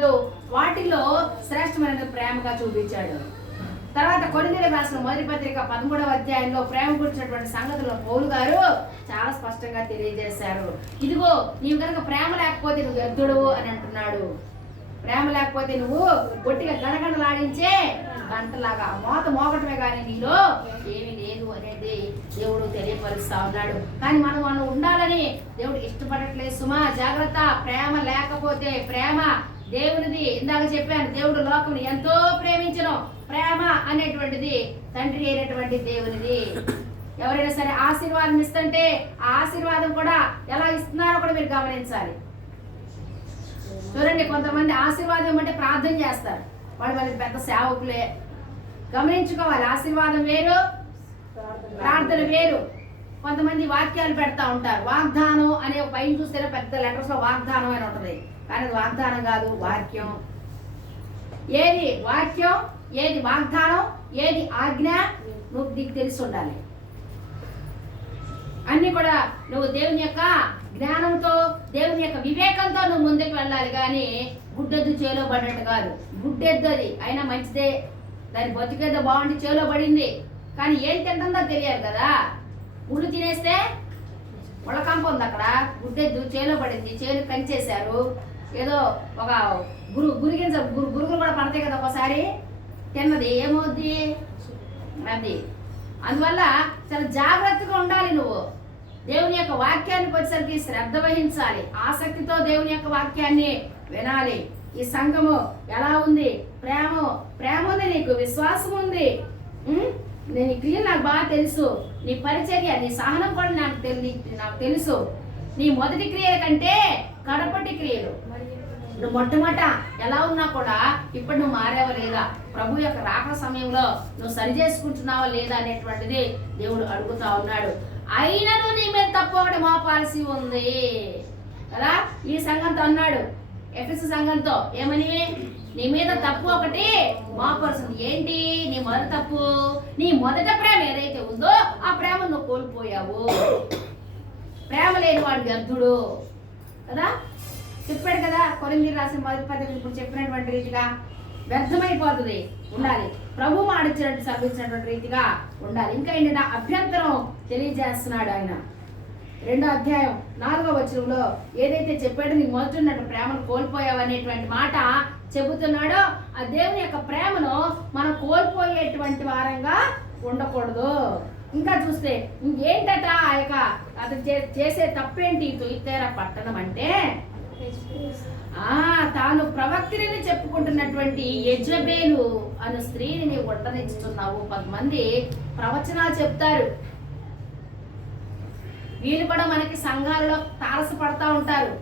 ఇప్పుడు వాటిలో శ్రేష్టమైన ప్రేమగా చూపించాడు. తర్వాత కొరింథీయుల రాసిన మొదటి పత్రిక పదమూడవ అధ్యాయంలో ప్రేమ గురించినటువంటి సంగతులు పౌలు గారు చాలా స్పష్టంగా తెలియజేశారు. ఇదిగో నీవు కనుక ప్రేమ లేకపోతే నువ్వు వ్యర్థుడు అని అంటున్నాడు. ప్రేమ లేకపోతే నువ్వు గట్టిగా గణగణలాడించే గంటలాగా మోత మోగటమే కానీ నీలో ఏమీ లేదు అనేది దేవుడు తెలియపరుస్తా ఉన్నాడు. కానీ మనం మనం ఉండాలని దేవుడు ఇష్టపడట్లేదు సుమా జాగ్రత్త ప్రేమ లేకపోతే ప్రేమ దేవునిది ఇందాక చెప్పాను దేవుడు లోకం ఎంతో ప్రేమించను. ప్రేమ అనేటువంటిది తండ్రి అయినటువంటి దేవునిది. ఎవరైనా సరే ఆశీర్వాదం ఇస్తుంటే ఆ ఆశీర్వాదం కూడా ఎలా ఇస్తున్నారో కూడా మీరు గమనించాలి. చూడండి కొంతమంది ఆశీర్వాదం అంటే ప్రార్థన చేస్తారు. వాళ్ళు వాళ్ళకి పెద్ద సేవకులే. గమనించుకోవాలి ఆశీర్వాదం వేరు ప్రార్థన వేరు. కొంతమంది వాక్యాలు పెడతా ఉంటారు. వాగ్దానం అనే పైన చూస్తే పెద్ద లెటర్స్లో వాగ్దానం అని ఉంటుంది. కానీ వాగ్దానం కాదు వాక్యం. ఏది వాక్యం ఏది వాగ్దానం ఏది ఆజ్ఞ నువ్వు నీకు తెలిసి ఉండాలి. అన్నీ కూడా నువ్వు దేవుని యొక్క జ్ఞానంతో దేవుని యొక్క వివేకంతో నువ్వు ముందుకు వెళ్ళాలి కానీ గుడ్డెద్దు చేలో పడినట్టు కాదు. గుడ్డెద్దు అది అయినా మంచిదే. దాని బతికేదో బాగుండి చేలో పడింది. కానీ ఏం తింటుందో తెలియాలి కదా. గుళ్ళు తినేస్తే ముళ్ళకంప ఉంది అక్కడ. గుడ్డెద్దు చేలో పడింది. చేలు కంచేశారు. ఏదో ఒక గురు గురిగింజ గురు గురుగులు కూడా పడతాయి కదా ఒకసారి. తిన్నది ఏమవుద్ది? అది అందువల్ల చాలా జాగ్రత్తగా ఉండాలి నువ్వు. దేవుని యొక్క వాక్యాన్ని వచ్చేసరికి శ్రద్ధ వహించాలి. ఆసక్తితో దేవుని యొక్క వాక్యాన్ని వినాలి. ఈ సంఘము ఎలా ఉంది? ప్రేమ ప్రేమ ఉంది నీకు విశ్వాసం ఉంది. నేను క్రియలు నాకు బాగా తెలుసు. నీ పరిచర్య నీ సహనం కూడా నాకు తెలి నాకు తెలుసు. నీ మొదటి క్రియల కంటే కడపటి క్రియలు. నువ్వు మొట్టమొదట ఎలా ఉన్నా కూడా ఇప్పుడు నువ్వు మారావా లేదా? ప్రభు యొక్క రాక సమయంలో నువ్వు సరి చేసుకుంటున్నావా లేదా అనేటువంటిది దేవుడు అడుగుతా ఉన్నాడు. అయినను నీ మీద తప్పు ఒకటి పాలసీ ఉంది. కదా? ఈ సంఘంతో అన్నాడు. ఎఫ్ఎస్ సంఘంతో ఏమని? నీ మీద తప్పు ఒకటి మోపరుస్తుంది ఏంటి? నీ మొదటి తప్పు? నీ మొదట ప్రేమ ఏదైతే ఉందో ఆ ప్రేమ నువ్వు కోల్పోయావు. ప్రేమ లేని వాడు వ్యర్థుడు. కదా? చెప్పాడు కదా కొరింది రాసిన మొదటి పద్ధతి ఇప్పుడు చెప్పినటువంటి రీతిగా వ్యర్థమైపోతుంది. ఉండాలి. ప్రభు మాడిచ్చినట్టు సమర్పించినటువంటి రీతిగా ఉండాలి. ఇంకా ఏంటంటే అభ్యంతరం తెలియజేస్తున్నాడు ఆయన. రెండో అధ్యాయం నాలుగో వచనంలో ఏదైతే చెప్పాడో నీ మొదటి ఉన్నట్టు ప్రేమను కోల్పోయావు అనేటువంటి మాట చెబుతున్నాడో ఆ దేవుని యొక్క ప్రేమను మనం కోల్పోయేటువంటి వారంగా ఉండకూడదు. ఇంకా చూస్తే ఇంకేంటట ఆ యొక్క అతను చే- చేసే తప్పేంటి? తొలితేర పట్టణం అంటే తాను ప్రవక్తిని చెప్పుకుంటున్నటువంటి యజబేలు అను స్త్రీని నీవు ఉండనిస్తున్నావు కొంతమంది ప్రవచనాలు చెప్తారు. వీళ్ళు కూడా మనకి సంఘాలలో తారసపడతా ఉంటారు.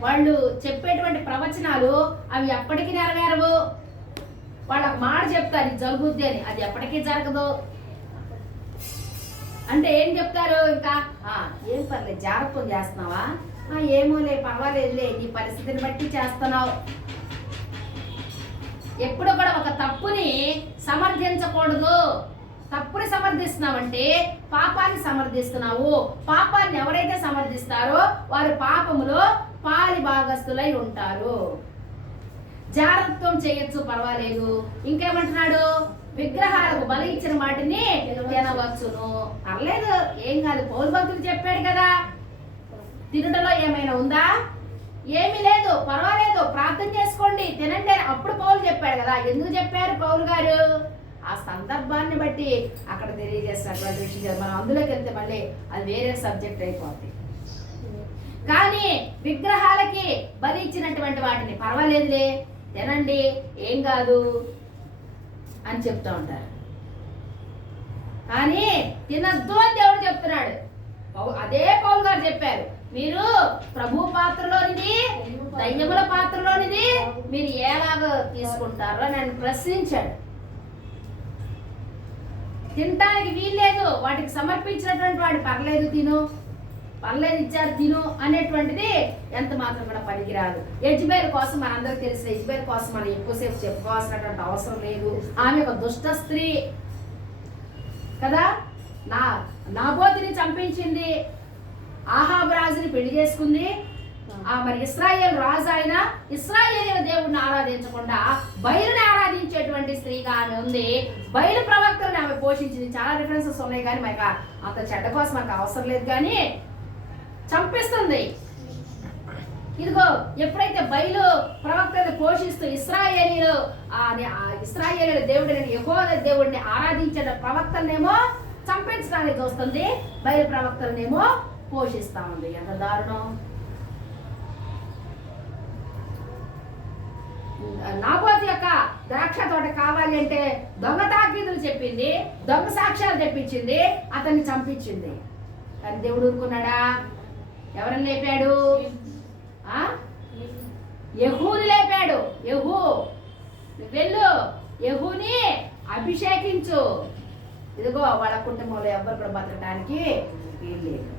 వాళ్ళు చెప్పేటువంటి ప్రవచనాలు అవి ఎప్పటికీ నెరవేరవు? వాళ్ళ మాట చెప్తారు ఇది జరుగుద్ది అని. అది ఎప్పటికీ జరగదు. అంటే ఏం చెప్తారు ఇంకా? ఏం పర్లేదు జాగ్రత్త చేస్తున్నావా? ఏమోలే పర్వాలేదులే నీ పరిస్థితిని బట్టి చేస్తున్నావు. ఎప్పుడు కూడా ఒక తప్పుని సమర్థించకూడదు. తప్పుని సమర్థిస్తున్నావంటే పాపాన్ని సమర్థిస్తున్నావు. పాపాన్ని ఎవరైతే సమర్థిస్తారో వారు పాపములో పాలి భాగస్తులై ఉంటారు. జాగ్రత్వం చేయొచ్చు పర్వాలేదు. ఇంకేమంటున్నాడు? విగ్రహాలకు బలి ఇచ్చిన వాటిని తినవచ్చును. పర్లేదు ఏం కాదు పౌరు భక్తులు చెప్పాడు కదా. తినుటలో ఏమైనా ఉందా? ఏమీ లేదు పర్వాలేదు ప్రార్థన చేసుకోండి తినండి అని అప్పుడు పౌలు చెప్పాడు కదా. ఎందుకు చెప్పారు పౌలు గారు? ఆ సందర్భాన్ని బట్టి అక్కడ తెలియజేసినటువంటి విషయం మనం అందులోకి వెళ్తే మళ్ళీ అది వేరే సబ్జెక్ట్ అయిపోద్ది. కానీ విగ్రహాలకి బలి ఇచ్చినటువంటి వాటిని పర్వాలేదులే తినండి ఏం కాదు అని చెప్తూ ఉంటారు. కానీ తినద్దు అని దేవుడు చెప్తున్నాడు. అదే పౌలు గారు చెప్పారు. మీరు ప్రభు పాత్రలోనిది దయ్యముల పాత్రలోనిది మీరు ఎలాగ తీసుకుంటారో నన్ను ప్రశ్నించాడు. తినటానికి వీల్లేదు వాటికి సమర్పించినటువంటి వాడు పర్లేదు తిను పర్లేదు ఇచ్చారు తిను అనేటువంటిది ఎంత మాత్రం కూడా పనికిరాదు. యజ్బేల్ కోసం మనందరికి తెలిసిన యజ్బేల్ కోసం మనం ఎక్కువసేపు చెప్పుకోవాల్సినటువంటి అవసరం లేదు. ఆమె ఒక దుష్ట స్త్రీ. కదా? నా నాబోతిని చంపించింది. ఆహాబ్ రాజుని పెళ్ళి చేసుకుంది. ఆ. మరి ఇస్రాయేల్ రాజు ఆయన ఇస్రాయేల్ దేవుడిని ఆరాధించకుండా బయలుని ఆరాధించేటువంటి స్త్రీగా ఆమె ఉంది. బయలు ప్రవక్తలను ఆమె పోషించింది. చాలా రిఫరెన్సెస్ ఉన్నాయి కానీ మనకు ఆ- అంత చెడ్డ కోసం మనకు అవసరం లేదు కానీ చంపిస్తుంది. ఇదిగో ఎప్పుడైతే బయలు ప్రవక్తను పోషిస్తూ ఇస్రాయేలీలు ఇస్రాయేలీల దేవుడిని యెహోవా దేవుడిని ఆరాధించిన ప్రవక్తలనేమో చంపించడానికి చూస్తుంది బయలు ప్రవక్తలనేమో పోషిస్తా ఉంది ఎంత దారుణం? నాబోతు యొక్క ద్రాక్ష తోట కావాలి అంటే దొంగ తాకీదులు చెప్పింది దొంగ సాక్ష్యాలు తెప్పించింది అతన్ని చంపించింది. కానీ దేవుడు ఊరుకున్నాడా? ఎవరిని లేపాడు? ఆ? యహూని లేపాడు. యహూ వెళ్ళు. యహూని అభిషేకించు. ఇదిగో వాళ్ళ కుటుంబంలో ఎవరు కూడా బతకడానికి వీలు లేదు.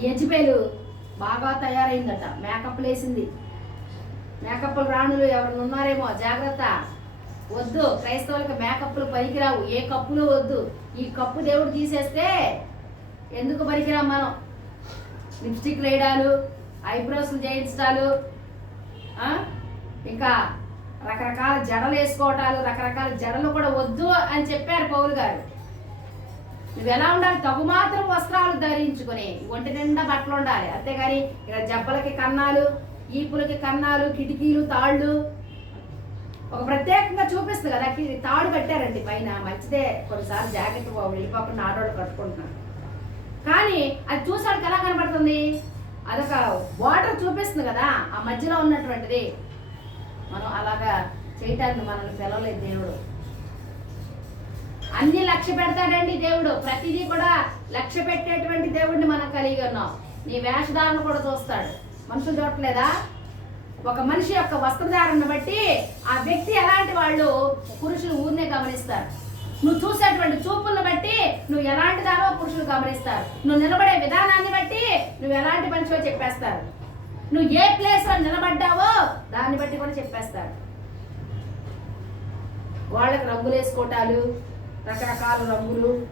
యజ్బేలు బాగా తయారైందట. మేకప్ వేసింది. మేకప్లు రాణులు ఎవరైనా ఉన్నారేమో జాగ్రత్త. వద్దు క్రైస్తవులకు మేకప్లు పనికిరావు. ఏ కప్పులు వద్దు. ఈ కప్పు దేవుడు తీసేస్తే ఎందుకు పనికిరాం మనం? లిప్స్టిక్ వేయడాలు ఐబ్రోస్లు చేయించడాలు ఇంకా రకరకాల జడలు వేసుకోవటాలు రకరకాల జడలు కూడా వద్దు అని చెప్పారు పౌలు గారు. నువ్వు ఎలా ఉండాలి? తగు మాత్రం వస్త్రాలు ధరించుకుని ఒంటి నిండా బట్టలు ఉండాలి. అంతేగాని ఇక్కడ జబ్బలకి కన్నాలు ఈపులకి కన్నాలు కిటికీలు తాళ్ళు ఒక ప్రత్యేకంగా చూపిస్తుంది కదా కి- తాడు కట్టారండి పైన. మంచిదే. కొన్నిసార్లు జాకెట్ వెళ్ళిపోకుండా ఆడవాళ్ళు కట్టుకుంటున్నారు. కానీ అది చూసాడు ఎలా కనబడుతుంది? అదొక వాటర్ చూపిస్తుంది కదా ఆ మధ్యలో ఉన్నటువంటిది. మనం అలాగా చేయటానికి మనల్ని పిలవలేదు దేవుడు. అన్ని లక్ష్య పెడతాడండి దేవుడు. ప్రతిదీ కూడా లక్ష్య పెట్టేటువంటి దేవుడిని మనం కలిగి ఉన్నాం. నీ వేషధారణ కూడా చూస్తాడు. మనుషులు చూడట్లేదా? ఒక మనిషి యొక్క వస్త్రధారణను బట్టి ఆ వ్యక్తి ఎలాంటి వాళ్ళు పురుషులు ఊరినే గమనిస్తారు. నువ్వు చూసేటువంటి చూపులను బట్టి నువ్వు ఎలాంటి దారో పురుషులు గమనిస్తారు. నువ్వు నిలబడే విధానాన్ని బట్టి నువ్వు ఎలాంటి మనిషివో చెప్పేస్తారు. నువ్వు ఏ ప్లేస్లో నిలబడ్డావో దాన్ని బట్టి కూడా చెప్పేస్తారు. వాళ్ళకి రంగులు వేసుకోవటాలు రకరకాల రంగులు.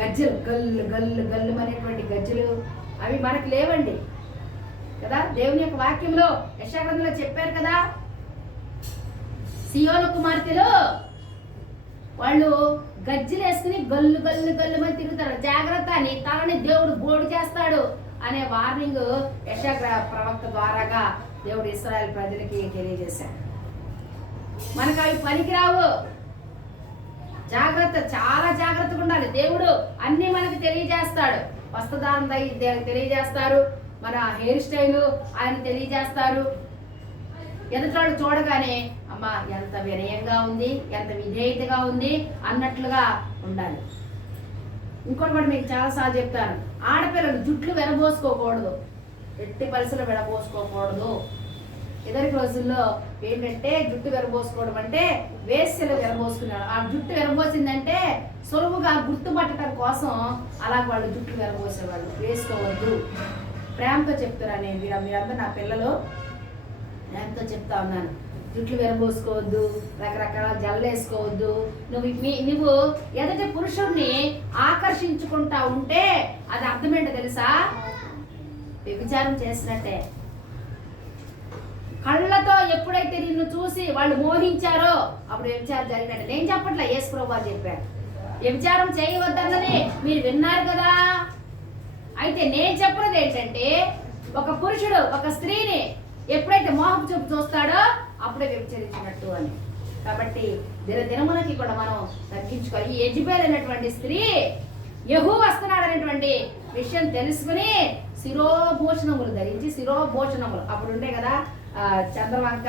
గజ్జలు గల్లు గల్లు గల్లు అనేటువంటి గజ్జలు. అవి మనకు లేవండి. కదా? దేవుని యొక్క వాక్యంలో యశాగ్రంథంలో చెప్పారు కదా? సియోను కుమార్తెలు వాళ్ళు గజ్జలు వేసుకుని గల్లు గల్లు గల్లు అని తిరుగుతారు. జాగ్రత్త నీ తలని దేవుడు బోడు చేస్తాడు అనే వార్నింగ్ యశాగ్ర ప్రవక్త ద్వారాగా దేవుడు ఇస్రాయల్ ప్రజలకి తెలియజేశాడు. మనకు అవి పనికిరావు. జాగ్రత్త చాలా జాగ్రత్తగా ఉండాలి. దేవుడు అన్నీ మనకి తెలియజేస్తాడు. వస్త్రధారణ తెలియజేస్తారు. మన హెయిర్ స్టైల్ ఆయన తెలియజేస్తారు. ఎదుటాడు చూడగానే అమ్మా ఎంత వినయంగా ఉంది ఎంత విధేయతగా ఉంది అన్నట్లుగా ఉండాలి. ఇంకోటి కూడా మీకు చాలాసార్లు చెప్తాను. ఆడపిల్లలు జుట్లు వినబోసుకోకూడదు ఎట్టి పరిసలు వినబోసుకోకూడదు ఇద్దరి రోజుల్లో ఏంటంటే జుట్టు విరబోసుకోవడం అంటే వేస్యలు విరబోసుకున్నారు. ఆ జుట్టు విరబోసిందంటే సులువుగా గుర్తుపట్టడం కోసం అలా వాళ్ళు జుట్టు విరబోసేవాళ్ళు. వేసుకోవద్దు. ప్రేమతో చెప్తున్నా నేను మీరు మీరందరూ నా పిల్లలు. ప్రేమతో చెప్తా ఉన్నాను. జుట్లు విరబోసుకోవద్దు. రకరకాల జల్లు వేసుకోవద్దు. నువ్వు మీ నువ్వు ఎదుటి పురుషుడిని ఆకర్షించుకుంటా ఉంటే అది అర్థమేంటో తెలుసా? వ్యభిచారం చేసినట్టే. కళ్ళతో ఎప్పుడైతే నిన్ను చూసి వాళ్ళు మోహించారో అప్పుడు వ్యభిచారం జరిగినట్టు. నేను చెప్పట్లే యేసు ప్రభు చెప్పారు వ్యభిచారం చేయవద్దన్నది మీరు విన్నారు కదా? అయితే నేను చెప్పినది ఏంటంటే ఒక పురుషుడు ఒక స్త్రీని ఎప్పుడైతే మోహపు చూపు చూస్తాడో అప్పుడే వ్యభిచరించినట్టు అని. కాబట్టి దిన దినమునకి కూడా మనం తగ్గించుకోవాలి. ఈ ఎజ్బేల్ అనేటువంటి స్త్రీ యహూ వస్తున్నాడు అనేటువంటి విషయం తెలుసుకుని శిరోభూషణములు ధరించి శిరోభూషణములు అప్పుడు ఉండే కదా? చంద్రవంక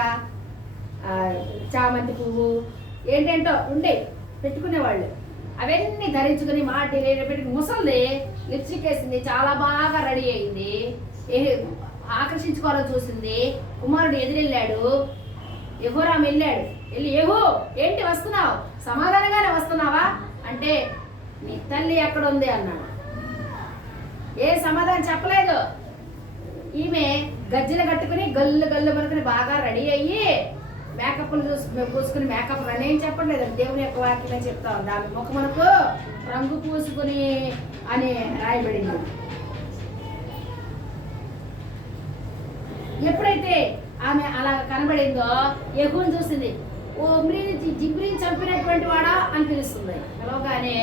చామంతి పువ్వు ఏంటేంటో ఉండే పెట్టుకునేవాళ్ళు. అవన్నీ ధరించుకుని మాటి లేనప్పటికీ ముసలిది లిప్స్టిక్ వేసింది చాలా బాగా రెడీ అయింది. ఏ- ఆకర్షించుకోవాలని చూసింది. కుమారుడు ఎదురెళ్ళాడు. ఎహోరాం వెళ్ళాడు. వెళ్ళి ఏహో ఏంటి వస్తున్నావు? సమాధానంగానే వస్తున్నావా? అంటే నీ తల్లి ఎక్కడ ఉంది అన్నాడు. ఏ సమాధానం చెప్పలేదు. ఈమె గజ్జలు కట్టుకుని గల్లు గల్లు పలుకుని బాగా రెడీ అయ్యి మేకప్లు చూసి పూసుకుని మేకప్ అని ఏం చెప్పట్లేదు దేవుని యొక్క వాక్యమే చెప్తా ఉంది. ఆమె ముఖమునకు రంగు పూసుకుని అని రాయబడింది. ఎప్పుడైతే ఆమె అలా కనబడిందో ఎగుని చూసింది. ఓ ఉమ్రిని జిబ్రిని చంపినటువంటి వాడా అని పిలుస్తుంది. పిలవగానే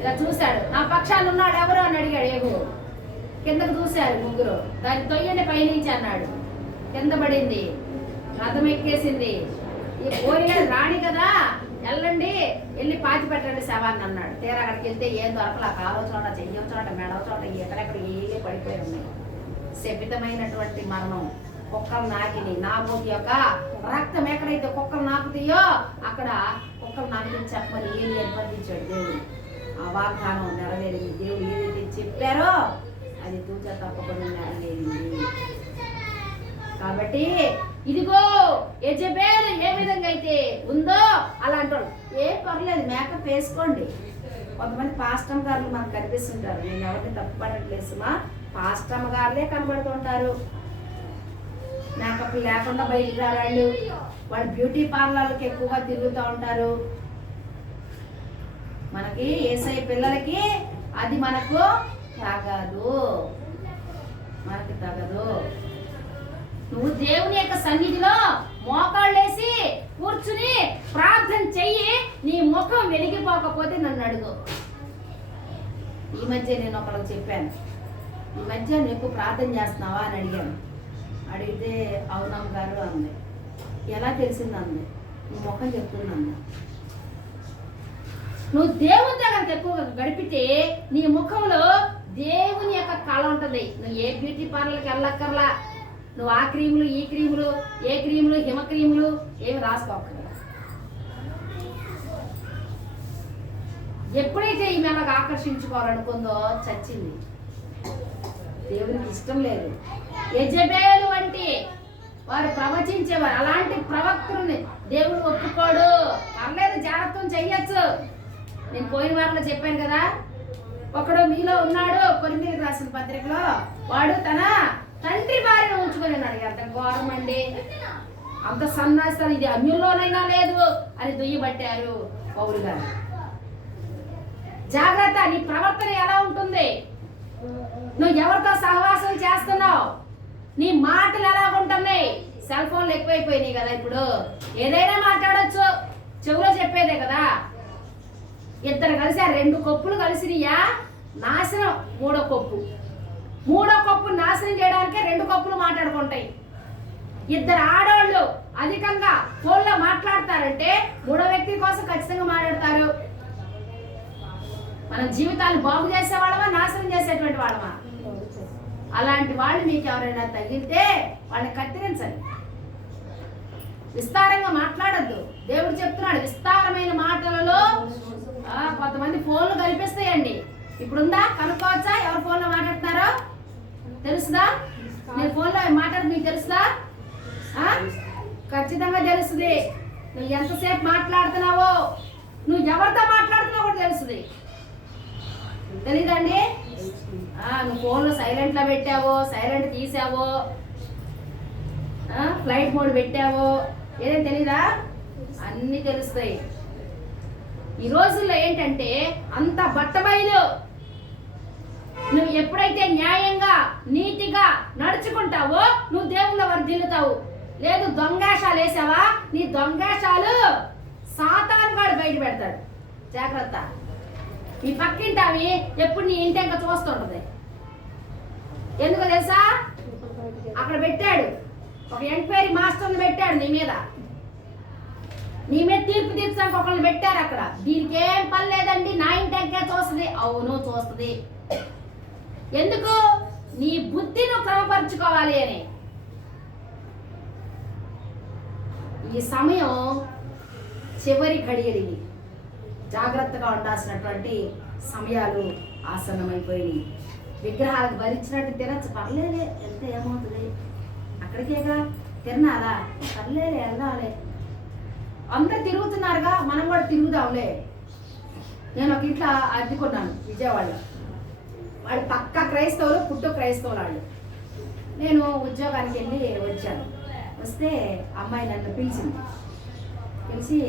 ఇలా చూశాడు. నా పక్షాలు ఉన్నాడు ఎవరు? అని అడిగాడు ఎగు కిందకు చూశారు ముగ్గురు దాన్ని తొయ్యని పైనుంచి అన్నాడు. కింద పడింది. రథం ఎక్కేసింది. ఈ పోయినది రాణి కదా వెళ్ళండి వెళ్ళి పాతి పెట్టండి శవాన్ని అన్నాడు. తీరా అక్కడికి వెళ్తే ఏం దొరకలా కాలో చోట చెయ్యం చోట మెడవ చోట ఎక్కడెక్కడ ఏ పడిపోయి ఉన్నాయి. శపితమైనటువంటి మరణం. కుక్కలు నాకిని. నాబోతి యొక్క రక్తం ఎక్కడైతే కుక్కలు నాకుతాయో అక్కడ కుక్కలు నాకుని చెప్పని ఏమి నిర్బంధించాడు దేవుడు. ఆ వాగ్దానం నెరవేరింది. దేవుడు ఏదైతే చెప్పారో అది తూచ తప్పకుండా నెరవేరింది కాబట్టి ఇదిగో యజబేల్ ఏ విధంగా అయితే ఉందో అలా అంటాడు ఏ పర్లేదు మేకప్ వేసుకోండి. కొంతమంది పాస్టమ్ గారులు మనకు కనిపిస్తుంటారు. నేను ఎవరిని తప్పుపడట్లేదు మా పాస్టమ్ గారులే కనబడుతుంటారు. మేకప్ లేకుండా బయటికి రాళ్ళు వాళ్ళు బ్యూటీ పార్లర్లకు ఎక్కువగా తిరుగుతూ ఉంటారు. మనకి ఏసై పిల్లలకి అది మనకు తగదు మనకి తగదు. నువ్వు దేవుని యొక్క సన్నిధిలో మోకాళ్ళేసి కూర్చుని ప్రార్థన చెయ్యి నీ ముఖం వెలిగిపోకపోతే నన్ను అడుగు. ఈ మధ్య నేను ఒకరికి చెప్పాను. ఈ మధ్య నీకు ఎక్కువ ప్రార్థన చేస్తున్నావా అని అడిగాను. అడిగితే అవునమ్మ గారు అంది. ఎలా తెలిసింది అంది? నీ ముఖం చెప్తుంది నువ్వు దేవుని దగ్గర ఎక్కువగా గడిపితే నీ ముఖంలో దేవుని యొక్క కళ ఉంటుంది. నువ్వు ఏ బ్యూటీ పార్లర్కి వెళ్ళక్కర్లా. నువ్వు ఆ క్రీములు ఈ క్రీములు ఏ క్రీములు హిమ క్రీములు ఏమి రాసుకోకర్లా ఎప్పుడైతే ఈమె అలాగ ఆకర్షించుకోవాలనుకుందో చచ్చింది. దేవునికి ఇష్టం లేదు. యజబేలు వంటి వారు ప్రవచించేవారు. అలాంటి ప్రవక్తుల్ని దేవుడు ఒప్పుకోడు. పర్లేదు జాగ్రత్తం చెయ్యొచ్చు. నేను పోయిన వారిలో చెప్పాను కదా ఒకడు మీలో ఉన్నాడు కొన్ని రాసిన పత్రికలో వాడు తన తండ్రి భార్యను ఉంచుకొని ఉన్నాడు. ఎంత ఘోరం అండి. అంత సన్నాసాలు ఇది అన్యుల్లోనైనా లేదు అని దుయ్యబట్టారు పౌరు గారు. జాగ్రత్త నీ ప్రవర్తన ఎలా ఉంటుంది? నువ్వు ఎవరితో సహవాసం చేస్తున్నావు? నీ మాటలు ఎలా ఉంటున్నాయి? సెల్ ఫోన్లు ఎక్కువైపోయినాయి కదా ఇప్పుడు. ఏదైనా మాట్లాడొచ్చు. చెవులో చెప్పేదే కదా. ఇద్దరు కలిసి ఆ రెండు కప్పులు కలిసినయా? నాశనం. మూడో కప్పు. మూడో కప్పు నాశనం చేయడానికే రెండు కప్పులు మాట్లాడుకుంటాయి. ఇద్దరు ఆడవాళ్ళు అధికంగా ఫోన్లో మాట్లాడతారంటే మూడో వ్యక్తి కోసం ఖచ్చితంగా మాట్లాడతారు. మన జీవితాలు బాగు చేసే వాళ్ళమా నాశనం చేసేటువంటి వాళ్ళమా? అలాంటి వాళ్ళు మీకు ఎవరైనా తగిలితే వాళ్ళని కత్తిరించండి. విస్తారంగా మాట్లాడద్దు. దేవుడు చెప్తున్నాడు విస్తారమైన మాటలలో కొంతమంది ఫోన్లు కనిపిస్తాయండి ఇప్పుడుందా? కనుక్కోవచ్చా? ఎవరు ఫోన్లో మాట్లాడుతున్నారో? తెలుసుదా? నేను ఫోన్లో మాట్లాడి మీకు తెలుసుదా? ఖచ్చితంగా తెలుస్తుంది నువ్వు ఎంతసేపు మాట్లాడుతున్నావో నువ్వు ఎవరితో మాట్లాడుతున్నావు కూడా తెలుస్తుంది తెలీదండి? నువ్వు ఫోన్లో సైలెంట్లో పెట్టావో సైలెంట్ తీసావో ఫ్లైట్ మోడ్ పెట్టావో ఏదైనా తెలీదా? అన్నీ తెలుస్తాయి. ఈ రోజుల్లో ఏంటంటే అంత బట్టబయలు నువ్వు ఎప్పుడైతే న్యాయంగా నీతిగా నడుచుకుంటావో నువ్వు దేవుళ్ళ వర్ధిల్లుతావు లేదు దొంగాషాలు వేసావా? నీ దొంగాషాలు సాతాను వాడు బయట పెడతాడు. జాగ్రత్త. ఈ పక్కింటి అవి ఎప్పుడు నీ ఇంటి ఇంకా చూస్తుంటది. ఎందుకు తెలుసా? అక్కడ పెట్టాడు. ఒక ఎంక్వైరీ మాస్టర్ని పెట్టాడు నీ మీద. నీ మీద తీర్పు తీర్చడానికి ఒకరిని పెట్టారు అక్కడ. దీనికి ఏం పని లేదండి. నా ఇంటి చూస్తుంది అవును చూస్తుంది ఎందుకు? నీ బుద్ధి నువ్వు క్రమపరుచుకోవాలి అని. ఈ సమయం చివరి ఘడియలివి జాగ్రత్తగా ఉండాల్సినటువంటి సమయాలు ఆసన్నమైపోయినాయి. విగ్రహాలకు భరించినట్టు తినచ్చు. పర్లేదే ఎంత ఏమవుతుంది? అక్కడికేగా? తిన్నారా? పర్లేలే వెళ్ళాలి అందరు తిరుగుతున్నారుగా మనం కూడా తిరుగుదాంలే. నేను ఒక ఇంట్లో అద్దుకున్నాను విజయవాడలో. వాళ్ళు పక్క క్రైస్తవులు పుట్టు క్రైస్తవులు వాళ్ళు నేను ఉద్యోగానికి వెళ్ళి వచ్చాను. వస్తే అమ్మాయి నన్ను పిలిచింది. పిలిచి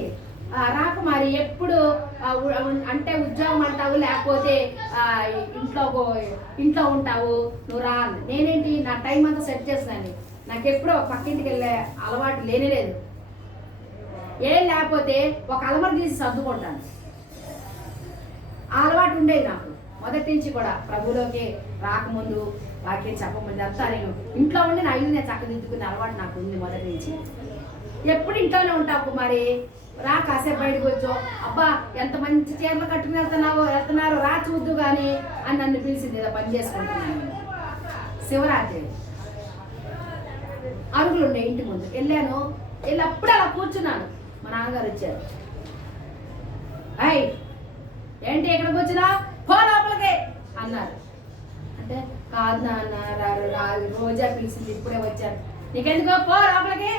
రాకు మరి ఎప్పుడు అంటే ఉద్యోగం అంటావు లేకపోతే ఇంట్లో ఇంట్లో ఉంటావు? నువ్వు రా నేనేంటి నా టైం అంతా సెట్ చేస్తాను నాకు ఎప్పుడో పక్కింటికి వెళ్ళే అలవాటు లేనే లేదు. ఏం లేకపోతే ఒక అలమర తీసి సర్దుకుంటాను. ఆ అలవాటు ఉండేది నాకు. మొదటి నుంచి కూడా ప్రభులోకి రాకముందు వాక్యం చెప్పముందు అంతా నేను ఇంట్లో ఉండి నా ఇల్లు నేను చక్కదిద్దుకునే అలవాటు నాకు ఉంది మొదటి నుంచి. ఎప్పుడు ఇంట్లోనే ఉంటావు కుమారి? రా కాసేపు బయటకు వచ్చో. అబ్బా ఎంత మంచి చీరలు కట్టుకుని వెళ్తున్నావో వెళ్తున్నారు రా చూద్దు కానీ అని నన్ను పిలిచింది ఏదో పని చేసుకుంటున్నాను. శివరాత్రి. అరుగులు ఉండే ఇంటి ముందు. వెళ్ళాను. వెళ్ళి అప్పుడు అలా కూర్చున్నాను. మా నాన్నగారు వచ్చారు. అయ్ ఏంటి ఎక్కడికి వచ్చినా? పో లోపలికి అన్నారు. అంటే కాదు నాన్న రారు రాదు రోజా పిలిచింది ఇప్పుడే వచ్చారు నీకెందుకో? పో లోపలికి.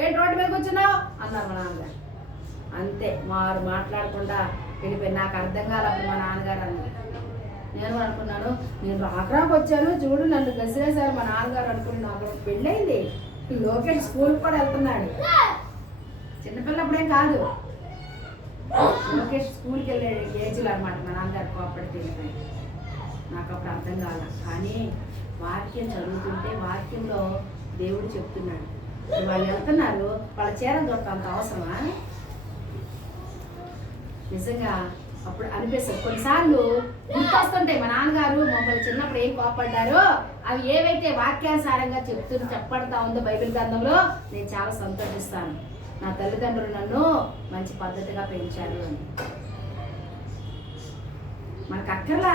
ఏంటి రోడ్డు మీద కూర్చున్నావు? అన్నారు మా నాన్నగారు. అంతే మారు మాట్లాడకుండా వెళ్ళిపోయి నాకు అర్థం కాలప్పుడు మా నాన్నగారు అన్నారు. నేను అనుకున్నాను నేను రాకరాకు వచ్చాను. చూడు నన్ను గసిరేశారు మా నాన్నగారు అనుకుని నాకు పెళ్ళైంది లోకేష్ స్కూల్ కూడా వెళ్తున్నాడు. చిన్నపిల్లప్పుడేం కాదు. లోకేష్ స్కూల్కి వెళ్ళే ఏజ్లో అనమాట మా నాన్నగారు కోపడితే నాకు అప్పుడు అర్థం కాల. కానీ వాక్యం చదువుతుంటే వాక్యంలో దేవుడు చెప్తున్నాడు. వాళ్ళు వెళ్తున్నారు. వాళ్ళ చీర దొరకంత అవసరమా? నిజంగా అప్పుడు అనిపిస్తుంది. కొన్నిసార్లు గుర్తొస్తుంటాయి మా నాన్నగారు మమ్మల్ని చిన్నప్పుడు ఏం కోపడ్డారో. అవి ఏవైతే వాక్యానుసారంగా చెప్తూ చెప్పబడతా ఉందో బైబిల్ గ్రంథంలో నేను చాలా సంతోషిస్తాను. నా తల్లిదండ్రులు నన్ను మంచి పద్ధతిగా పెంచారు అని. మనకు అక్కర్లా?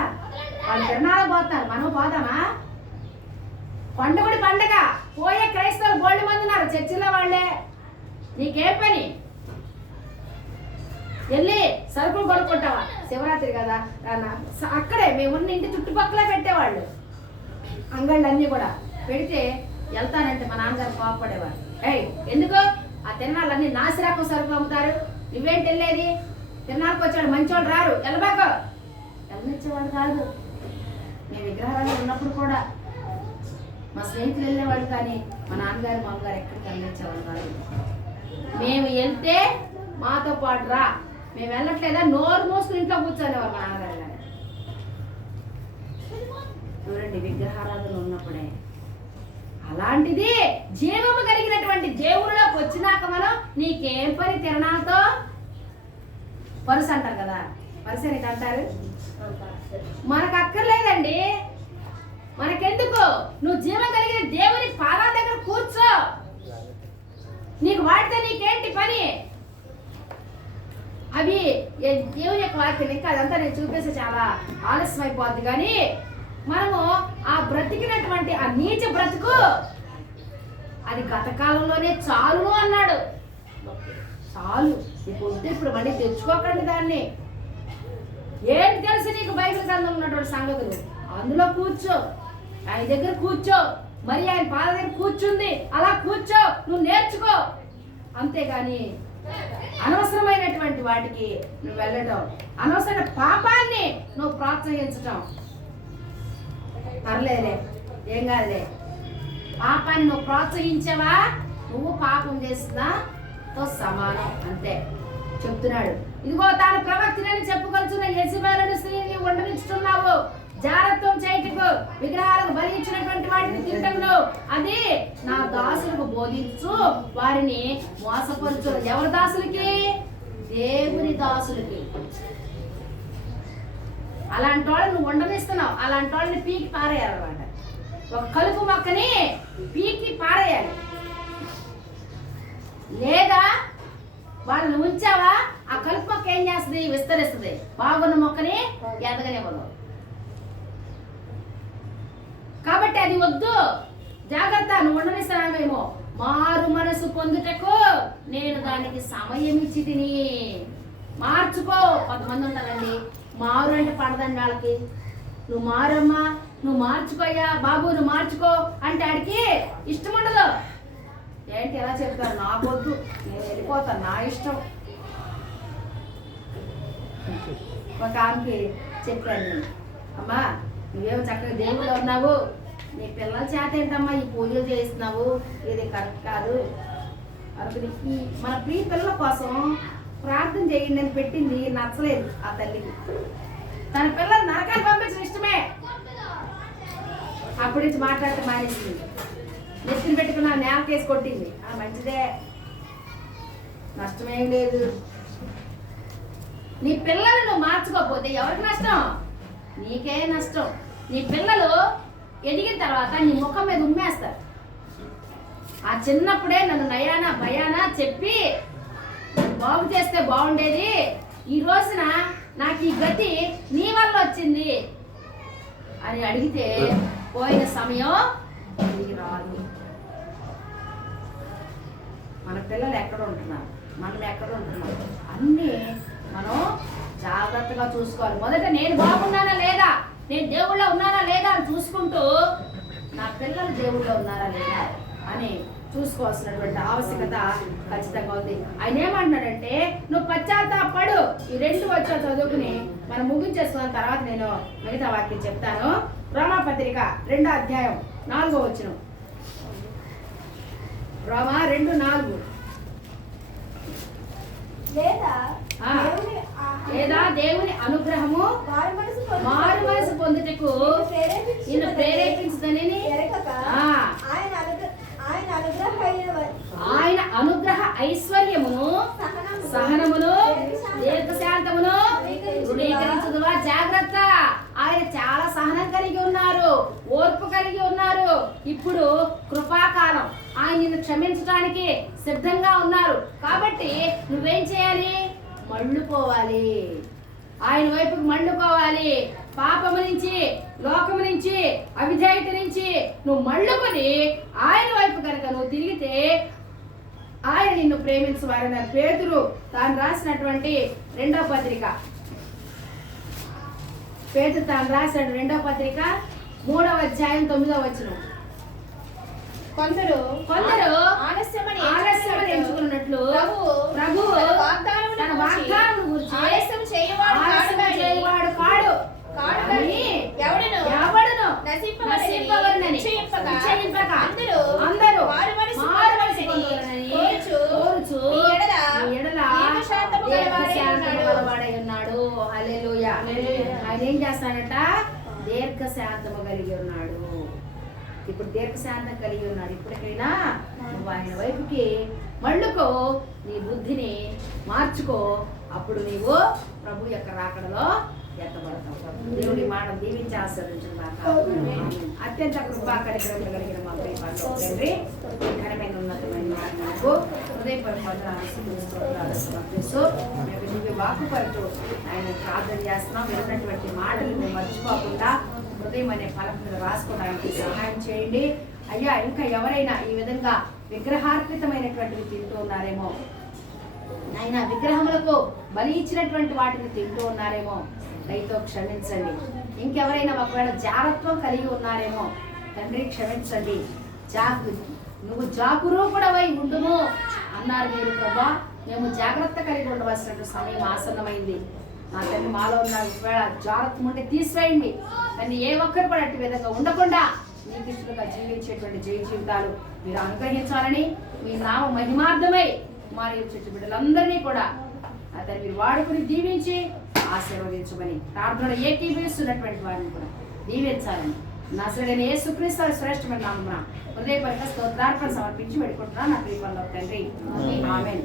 వాళ్ళు తిరణాలు పోతారు మనం పోదామా? పండుగడి పండగ. పోయే క్రైస్తవులు గోల్డ్ మంది ఉన్నారు. చర్చిలో వాళ్ళే. నీకేం పని? వెళ్ళి సరుకులు కొనుక్కుంటావా? శివరాత్రి కదా రానా. అక్కడే మేమున్న ఇంటి చుట్టుపక్కల పెట్టేవాళ్ళు. అంగళ్ళు అన్నీ కూడా. పెడితే వెళ్తానంటే మా నాన్నగారు కోపడేవారు ఏయ్ ఎందుకు? ఆ తిరణాలన్నీ నాసిరకం సరుకులు అమ్ముతారు. నువ్వేంటి వెళ్ళేది తిరణాలకు వచ్చాడు మంచోడు రారు వెళ్ళబాక. వెళ్ళనిచ్చేవాడు కాదు. మేము విగ్రహాలు ఉన్నప్పుడు కూడా మా స్నేహితులు వెళ్ళేవాడు కానీ మా నాన్నగారు మా అమ్మగారు ఎక్కడికి వెళ్ళనిచ్చేవాడు కాదు. మేము వెళ్తే మాతో పాటు రా. మేము వెళ్ళట్లేదా? నోరు మోసుకుని ఇంట్లో కూర్చోలేవారు మా నాన్నగారు గారు చూడండి విగ్రహారాధన ఉన్నప్పుడే అలాంటిది జీవము కలిగినటువంటి దేవుడిలోకి వచ్చినాక మనం నీకేం పని తిరణాలతో? పరుసు అంటారు కదా. పరుసు అని అంటారు? మనకు అక్కర్లేదండి మనకెందుకు? నువ్వు జీవం కలిగిన దేవుని పాదాల దగ్గర కూర్చో. నీకు వాడితే నీకేంటి పని? అవి దేవుని యొక్క వాక్యం ఇంకా అదంతా నేను చూపిస్తే చాలా ఆలస్యం అయిపోద్ది కానీ మనము ఆ బ్రతికినటువంటి ఆ నీచ బ్రతుకు అది గత కాలంలోనే చాలు అన్నాడు. చాలు. ఇప్పుడు ఇప్పుడు మళ్ళీ తెచ్చుకోకండి దాన్ని. ఏంటి తెలుసు నీకు బైబిల్ గ్రంథం ఉన్నటువంటి సంగతులు? అందులో కూర్చో. ఆయన దగ్గర కూర్చో. మరి ఆయన పాద దగ్గర కూర్చుంది. అలా కూర్చో. నువ్వు నేర్చుకో. అంతేగాని అనవసరమైనటువంటి వాటికి నువ్వు వెళ్ళడం అనవసరమైన పాపాన్ని నువ్వు ప్రోత్సహించటం పర్లేదులే ఏం కాదులే. పాపాన్ని నువ్వు ప్రోత్సహించావా? నువ్వు పాపం చేస్తున్నాతో సమానం అంతే. చెప్తున్నాడు. ఇదిగో తాను ప్రవక్తినని చెప్పుకొచ్చున్న యజమానుని స్త్రీని ఉండనిస్తున్నావు జాగ్రత్తం చేయటకు విగ్రహాలకు బలి ఇచ్చినటువంటి వాటిని తింటంలో అది నా దాసులకు బోధించు వారిని మోసపరచు ఎవరి దాసులకి? దేవుని దాసులకి. అలాంటి వాళ్ళని నువ్వు ఉండనిస్తున్నావు. అలాంటి వాళ్ళని పీకి పారేయాలన్నమాట. ఒక కలుపు మొక్కని పీకి పారేయాలి. లేదా వాళ్ళని ఉంచావా? ఆ కలుపు మొక్క ఏం చేస్తుంది? విస్తరిస్తుంది. బాగున్న మొక్కని ఎదగనివ్వదు కాబట్టి అది వద్దు. జాగ్రత్త నువ్వు ఉండనిస్తానేమో మారు మనసు పొందుటకు నేను దానికి సమయం ఇచ్చి తిని మార్చుకో. కొంతమంది ఉంటారండి మారు అంటే పడదండి వాళ్ళకి. నువ్వు మారమ్మా నువ్వు మార్చుకోయ్యా బాబు నువ్వు మార్చుకో అంటే ఆడికి ఇష్టం ఉండదు. ఏంటి ఎలా చెప్తారు? నా వద్దు నేను వెళ్ళిపోతాను నా ఇష్టం. ఒక ఆమెకి చెప్పాను అమ్మా నువ్వేమో చక్కగా దేవుళ్ళు ఉన్నావు? నీ పిల్లల చేత ఏంటమ్మా ఈ పూజలు చేస్తున్నావు? ఇది కరెక్ట్ కాదు. అరకు ఈ మన ప్రియ పిల్లల కోసం ప్రార్థన చేయండి అని పెట్టింది నచ్చలేదు ఆ తల్లికి. తన పిల్లలు నరకాన్ని పంపించడం ఇష్టమే. అప్పటి నుంచి మాట్లాడితే మానేసింది. నెత్తిని పెట్టుకున్న నేల కేసు కొట్టింది. ఆ మంచిదే. నష్టమేం లేదు. నీ పిల్లలు నువ్వు మార్చుకోకపోతే ఎవరికి నష్టం? నీకే నష్టం. నీ పిల్లలు ఎదిగిన తర్వాత నీ ముఖం మీద ఉమ్మేస్తారు. ఆ చిన్నప్పుడే నన్ను నయానా భయానా చెప్పి బాగు చేస్తే బాగుండేది. ఈ రోజున నాకు ఈ గతి నీ వల్ల వచ్చింది. అని అడిగితే పోయిన సమయం రాదు. మన పిల్లలు ఎక్కడ ఉంటున్నారు. మనం ఎక్కడ ఉంటున్నాం. అన్నీ మనం జాగ్రత్తగా చూసుకోవాలి. మొదట నేను బాగున్నానా లేదా? నేను దేవుళ్ళో ఉన్నానా లేదా అని చూసుకుంటూ నా పిల్లలు దేవుళ్ళో ఉన్నారా లేదా అని చూసుకోవాల్సినటువంటి ఆవశ్యకత ఖచ్చితంగా ఉంది ఆయన ఏమంటున్నాడంటే నువ్వు పశ్చాత్తాపడు ఈ రెండు వచ్చా చదువుకుని మనం ముగించేసుకున్న తర్వాత నేను మిగతా వాక్యం చెప్తాను రోమాపత్రిక రెండో అధ్యాయం నాలుగో వచ్చిన రోమా రెండు నాలుగు లేదా. దేవుని అనుగ్రహము మారు మనసు పొందుటకు నిన్ను ప్రేరేపించదని. ఆయన ఆయన అనుగ్రహ ఐశ్వర్యమును సహనము సహనమును దీర్ఘశాంతమును దృఢీకరించుదువా జాగ్రత్త. ఆయన చాలా సహనం కలిగి ఉన్నారు ఓర్పు కలిగి ఉన్నారు. ఇప్పుడు కృపాకాలం. ఆయన నిన్ను క్షమించడానికి సిద్ధంగా ఉన్నారు. కాబట్టి నువ్వేం చేయాలి? మళ్ళుకోవాలి. ఆయన వైపుకు మళ్ళుకోవాలి పాపము నుంచి లోకము నుంచి అవిధేయత నుంచి నువ్వు మళ్ళుకొని ఆయన వైపు కనుక నువ్వు తిరిగితే ఆయన నిన్ను ప్రేమించవారన్న పేతురు తాను రాసినటువంటి రెండో పత్రిక. పేతురు తాను రాసిన రెండో పత్రిక మూడవ అధ్యాయం తొమ్మిదవ వచనం. కొందరు కొందరు ఆలస్యమని ఆలస్యమని ఎంచుకున్నట్లు తన గూర్చి వాగ్దానం గురించి ఆలస్యం చేయవాడు కాడు ఆలస్యం చేయవాడు కాడు. కాడు ఎవడును? ఎవడును? నశింపవలనని నశింపవలనని నిశ్చయింపక. నిశ్చయింపక. అందరూ అందరూ మారు మనసు మారు మనసు పొందుకొనవలెనని పొందుకొనవలెనని కోరుచు. కోరుచు. నీ ఎడల నీ ఎడల దీర్ఘశాంతము గలవాడై దీర్ఘశాంతము ఉన్నాడు. గలవాడై ఉన్నాడు హల్లెలూయా. ఆయన ఏం చేస్తాడట? దీర్ఘశాంతము కలిగి ఉన్నాడు. ఇప్పుడు దీర్ఘశాంతం కలిగి ఉన్నాడు. ఇప్పటికైనా నువ్వు ఆయన వైపుకి మళ్ళుకో నీ బుద్ధిని మార్చుకో. అప్పుడు నీవు ప్రభు యొక్క రాకడలో ఎత్తబడతావు. దేవుడి మాట దీవించి అత్యంత కృపా కార్యక్రమం కలిగిన మా ప్రియ పరలోక తండ్రి ఘనమైన ఉన్నతమైన దివ్య వాక్కుపరుతూ ఆయన ప్రార్థన చేస్తున్నాం. విన్నటువంటి మాటలు మర్చిపోకుండా హృదయం అనే ఫలం మీరు రాసుకోవడానికి సహాయం చేయండి. అయ్యా ఇంకా ఎవరైనా ఈ విధంగా విగ్రహార్పితమైనటువంటివి తింటూ ఉన్నారేమో? ఆయన విగ్రహములకు బలి ఇచ్చినటువంటి వాటిని తింటూ ఉన్నారేమో? దయతో క్షమించండి. ఇంకెవరైనా ఒకవేళ జాగ్రత్వం కలిగి ఉన్నారేమో? తండ్రి క్షమించండి. జాగు నువ్వు జాగురూపుడవై ఉండుము అన్నారు మీరు ప్రభా. మేము జాగ్రత్త కలిగి ఉండవలసినటువంటి సమయం ఆసన్నమైంది. నా తండ్రి మాలో ఉన్న ఒకవేళ జాగ్రత్త ఉంటే తీసివేయండి. కానీ ఏ ఒక్కరు కూడా అట్టి విధంగా ఉండకుండా నీకు ఇష్టలుగా జీవించేటువంటి జయ జీవితాలు మీరు అనుగ్రహించాలని మీ నామ మహిమార్థమై కుమారి చెట్టు బిడ్డలందరినీ కూడా అతను మీరు వాడుకుని దీవించి ఆశీర్వదించమని ప్రార్థన ఏకీభవిస్తున్నటువంటి వారిని కూడా దీవించాలని నా నసరైన ఏ సుక్రీస్తు శ్రేష్టమైన నామమున హృదయపరిక స్తోత్రార్పణ సమర్పించి పెట్టుకుంటున్నాను నా ప్రియపంలో తండ్రి. ఆమెన్.